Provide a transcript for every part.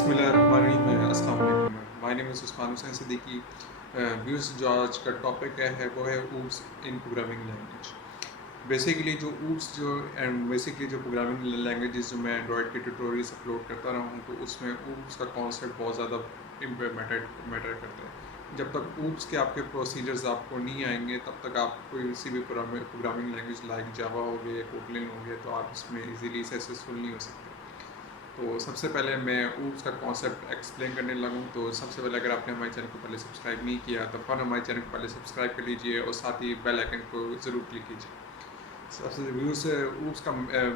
بسم اللہ الرحمن الرحیم. السلام علیکم. مائی نیم از عثمان حسین صدیقی. ویوز جو آج کا ٹاپک ہے وہ ہے اوپس ان پروگرامنگ لینگویج. بیسیکلی جو پروگرامنگ لینگویجز جو میں اینڈرائڈ کے ٹیوٹوریلس اپلوڈ کرتا رہا ہوں تو اس میں اوپس کا کانسیپٹ بہت زیادہ میٹر کرتا ہے. جب تک اوپس کے آپ کے پروسیجرز آپ کو نہیں آئیں گے تب تک آپ کوئی کسی بھی پروگرامنگ لینگویج لائک جاوا ہو گیا کوٹلن ہو گیا تو آپ اس میں ایزیلی سکسیزفل نہیں ہو سکتے. تو سب سے پہلے میں اوپس کا کانسیپٹ ایکسپلین کرنے لگوں تو سب سے پہلے اگر آپ نے ہمارے چینل کو پہلے سبسکرائب نہیں کیا تو فوراً ہمارے چینل کو پہلے سبسکرائب کر لیجئے اور ساتھ ہی بیل آئکن کو ضرور کلک کیجیے. سب سے اوپس کا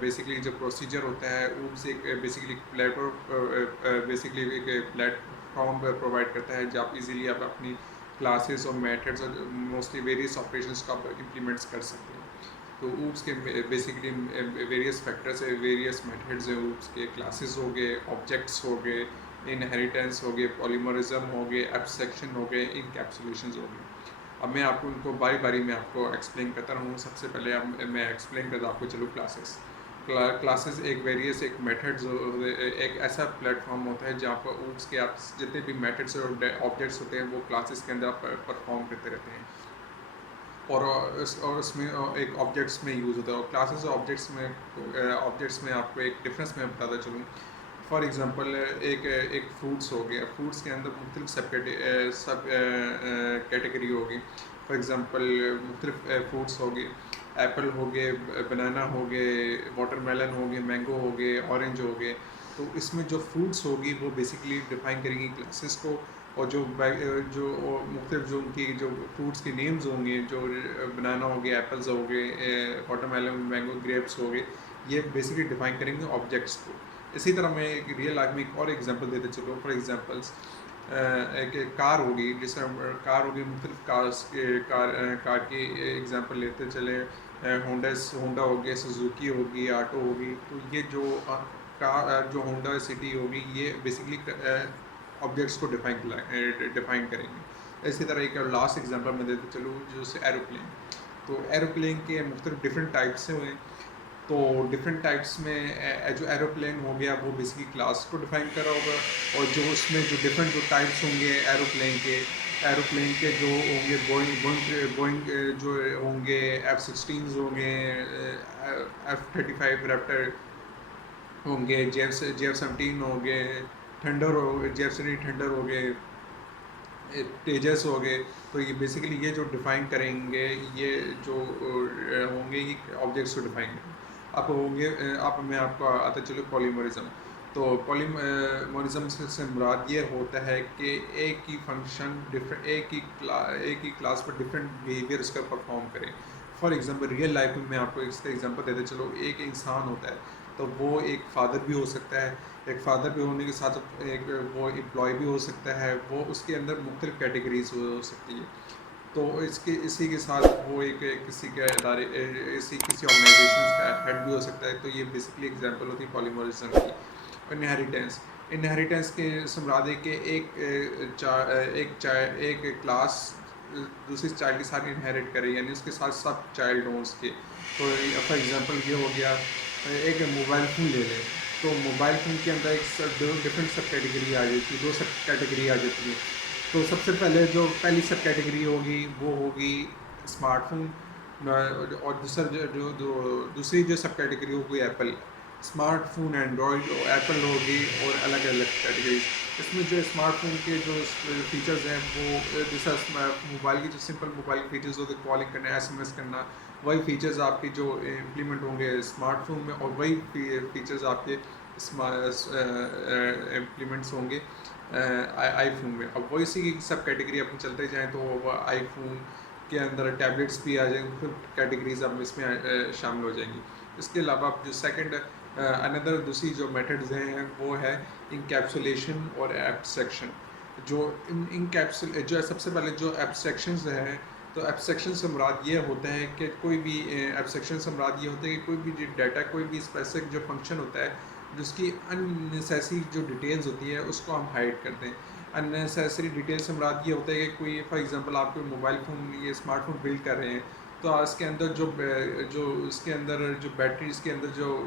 بیسکلی جو پروسیجر ہوتا ہے اوپس ایک ایک پلیٹ فارم پرووائڈ کرتا ہے جہاں آپ ایزیلی آپ اپنی کلاسز اور میتھڈز اور موسٹلی ویریس آپریشنس کو آپ امپلیمنٹس کر سکتے ہیں. تو اوپس کے بیسکلی ویریس فیکٹرس ہے, ویریس میتھڈز ہیں اوپس کے. کلاسز ہو گئے, آبجیکٹس ہو گئے, انہیریٹنس ہو گئے, پولیمرزم ہو گئے, ایبسٹریکشن ہو گئے, انکیپسولیشنز ہو گئے. اب میں آپ کو ان کو باری باری میں آپ کو ایکسپلین کرتا رہوں. سب سے پہلے میں ایکسپلین کرتا آپ کو چلو کلاسز ایک میتھڈز ایک ایسا پلیٹ فارم ہوتا ہے جہاں پر اوپس کے آپ جتنے بھی میتھڈس اور آبجیکٹس ہوتے ہیں وہ کلاسز کے اندر پرفارم کرتے رہتے ہیں اور اس میں ایک آبجیکٹس میں یوز ہوتا ہے. اور کلاسز اور آبجیکٹس میں آپ کو ایک ڈفرینس میں بتاتا چلوں. فار ایگزامپل ایک فروٹس ہو گیا, فروٹس کے اندر مختلف سب کیٹیگری ہوگی. فار ایگزامپل مختلف فروٹس ہو گئے, ایپل ہو گئے, بنانا ہو گئے, واٹر میلن ہو گئے, مینگو ہو گئے, اورنج ہو گئے. تو اس میں جو فروٹس ہوگی وہ بیسیکلی ڈیفائن کریں گی کلاسز کو, اور جو مختلف جو ان کی جو فروٹس کے نیمز ہوں گے, جو بنانا ہو گیا, ایپلز ہو گئے, واٹر میلن, مینگو, گریپس ہو گئے, یہ بیسکلی ڈیفائن کریں گے آبجیکٹس کو. اسی طرح میں ایک ریئل لائف میں ایک اور ایگزامپل دیتے چلو. فار ایگزامپلس ایک کار ہوگی, جس طرح کار ہوگی مختلف کار کی ایگزامپل لیتے چلے. ہونڈا ہوگی, سوزوکی ہوگی, آٹو ہوگی. تو یہ جو ہونڈا سٹی ہوگی یہ بیسکلی آبجیکٹس کو ڈیفائن کریں گے. اسی طرح ایک لاسٹ ایگزامپل میں دیتے چلوں جو سے ایروپلین. تو ایروپلین کے مختلف ڈفرینٹ ٹائپس ہوئے. تو ڈفرینٹ ٹائپس میں جو ایروپلین ہو گیا وہ بیسکلی کلاس کو ڈیفائن کرا ہوگا, اور جو اس میں جو ڈفرینٹ جو ٹائپس ہوں گے ایروپلین کے جو ہوں گے بوئنگ جو ہوں گے, F-16 ہوں گے, F-35 ریپٹر ہوں گے, JF-17 ہوں گے, JF-17 ٹھنڈر ہو گئے, تیجس ہو گئے. تو یہ بیسیکلی یہ جو ڈیفائن کریں گے یہ جو ہوں گے یہ آبجیکٹس کو ڈیفائن کریں گے. میں آپ کو آتا چلو پولیمرزم. تو پولیمرزم سے مراد یہ ہوتا ہے کہ ایک ہی فنکشن ایک ہی کلاس پر ڈفرینٹ بیہیویئر اس کا پرفارم کرے. فار ایگزامپل ریئل لائف میں آپ کو اس کا ایگزامپل دیتے چلو. ایک انسان ہوتا ہے تو وہ ایک فادر بھی ہو سکتا ہے, ایک فادر بھی ہونے کے ساتھ ایک وہ امپلائی بھی ہو سکتا ہے, وہ اس کے اندر مختلف کیٹیگریز ہو سکتی ہے. تو اسی کے ساتھ وہ ایک کسی کے ادارے کسی آرگنائزیشن کا ہیڈ بھی ہو سکتا ہے. تو یہ بیسکلی ایگزامپل ہوتی ہے پولیمرزم کی. انہیریٹنس کے مراد ہے کہ ایک کلاس دوسری چائلڈ کے ساتھ انہیریٹ کرے, یعنی اس کے ساتھ سب چائلڈ ہوں اس کے. تو فار ایگزامپل یہ ہو گیا ایک موبائل فون لے لیں. تو موبائل فون کے اندر ایک ڈفرینٹ سب کیٹیگری آ جاتی ہے, 2 سب کیٹیگری آ جاتی ہے. تو سب سے پہلے جو پہلی سب کیٹیگری ہوگی وہ ہوگی اسمارٹ فون, اور دوسری جو سب کیٹیگری ہوگی apple. Smart phone, Android, apple ہوگی اور الگ الگ کیٹیگریز. اس میں جو اسمارٹ فون کے جو فیچرز ہیں وہ جیسا موبائل کی جو سمپل موبائل فیچرز ہوتے ہیں, کالنگ کرنا, SMS کرنا, وہی فیچرز آپ کی جو امپلیمنٹ ہوں گے اسمارٹ فون میں, اور وہی فیچرز آپ کے امپلیمنٹس ہوں گے آئی فون میں. اب وہ اسی کی سب کیٹیگری اپنے چلتے جائیں تو وہ آئی فون کے اندر ٹیبلیٹس بھی آ جائیں گے, پھر کیٹیگریز اب اس میں شامل ہو جائیں گی. اس کے علاوہ جو سیکنڈ دوسری جو میتھڈز ہیں وہ ہے انکیپسولیشن اور ایبسٹریکشن. جو سب سے پہلے جو ایبسٹریکشنز ہیں, تو ایبسٹریکشن سے مراد یہ ہوتا ہے کہ کوئی بھی ایبسٹریکشن سے مراد یہ ہوتا ہے کہ کوئی بھی ڈیٹا, کوئی بھی اسپیسیفک جو فنکشن ہوتا ہے جس کی اننیسیسری جو ڈیٹیلز ہوتی ہے اس کو ہم ہائڈ کرتے ہیں. اننیسیسری ڈیٹیل سے مراد یہ ہوتا ہے کہ کوئی فار ایگزامپل آپ کوئی موبائل فون یہ اسمارٹ فون بلڈ کر رہے ہیں, تو اس کے اندر جو اس کے اندر جو بیٹری, اس کے اندر جو